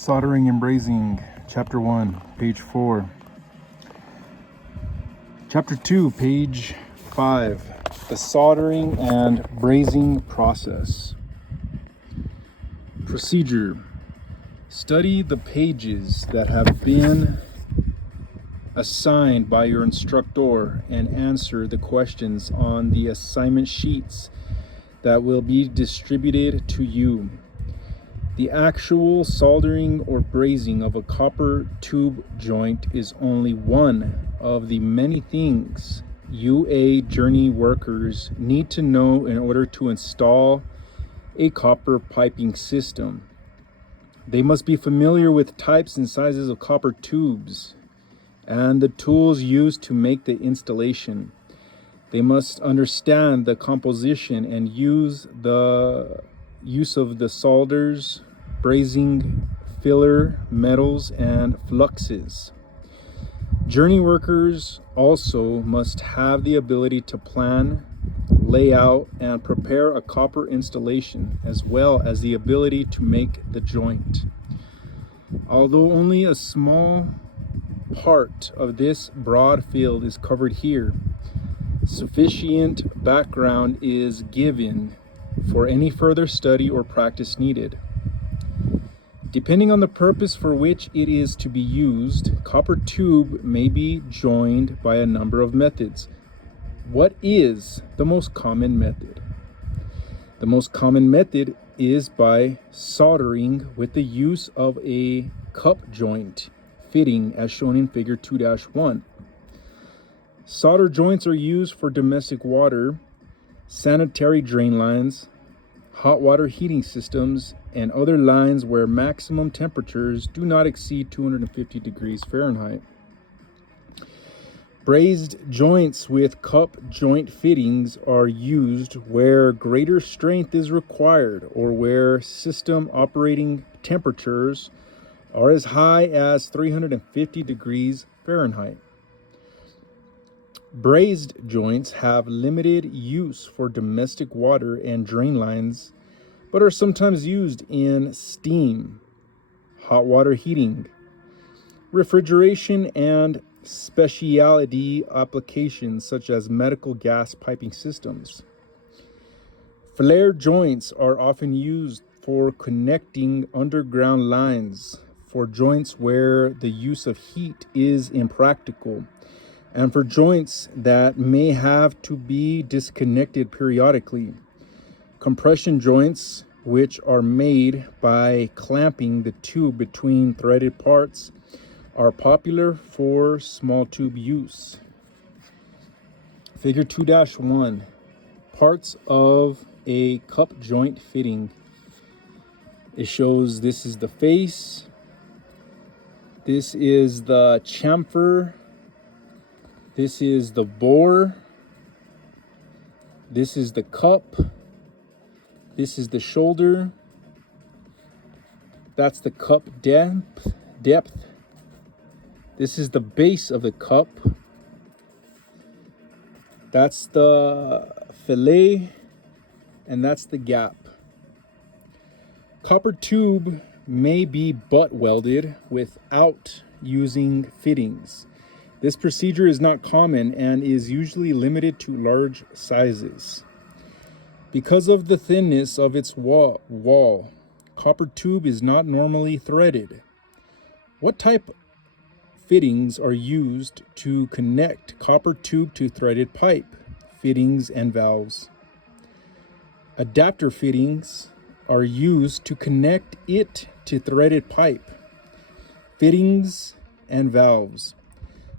Soldering and Brazing, Chapter 1, page 4. Chapter 2, page 5, the soldering and brazing process. Procedure. Study the pages that have been assigned by your instructor and answer the questions on the assignment sheets that will be distributed to you. The actual soldering or brazing of a copper tube joint is only one of the many things UA journey workers need to know in order to install a copper piping system. They must be familiar with types and sizes of copper tubes and the tools used to make the installation. They must understand the composition and use of the solders, brazing, filler, metals, and fluxes. Journey workers also must have the ability to plan, lay out, and prepare a copper installation, as well as the ability to make the joint. Although only a small part of this broad field is covered here, sufficient background is given for any further study or practice needed. Depending on the purpose for which it is to be used, copper tube may be joined by a number of methods. What is the most common method? The most common method is by soldering with the use of a cup joint fitting as shown in figure 2-1. Solder joints are used for domestic water, sanitary drain lines, hot water heating systems, and other lines where maximum temperatures do not exceed 250 degrees Fahrenheit. Brazed joints with cup joint fittings are used where greater strength is required or where system operating temperatures are as high as 350 degrees Fahrenheit. Brazed joints have limited use for domestic water and drain lines, but are sometimes used in steam, hot water heating, refrigeration, and specialty applications such as medical gas piping systems. Flare joints are often used for connecting underground lines, for joints where the use of heat is impractical, and for joints that may have to be disconnected periodically. Compression joints, which are made by clamping the tube between threaded parts, are popular for small tube use. Figure 2-1, parts of a cup joint fitting. It shows this is the face, this is the chamfer, this is the bore, this is the cup, this is the shoulder, that's the cup depth, this is the base of the cup, that's the fillet, and that's the gap. Copper tube may be butt welded without using fittings. This procedure is not common and is usually limited to large sizes. Because of the thinness of its wall, copper tube is not normally threaded. What type fittings are used to connect copper tube to threaded pipe, fittings, and valves? Adapter fittings are used to connect it to threaded pipe, fittings, and valves.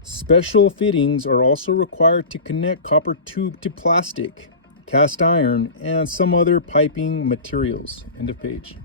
Special fittings are also required to connect copper tube to plastic, cast iron, and some other piping materials. End of page.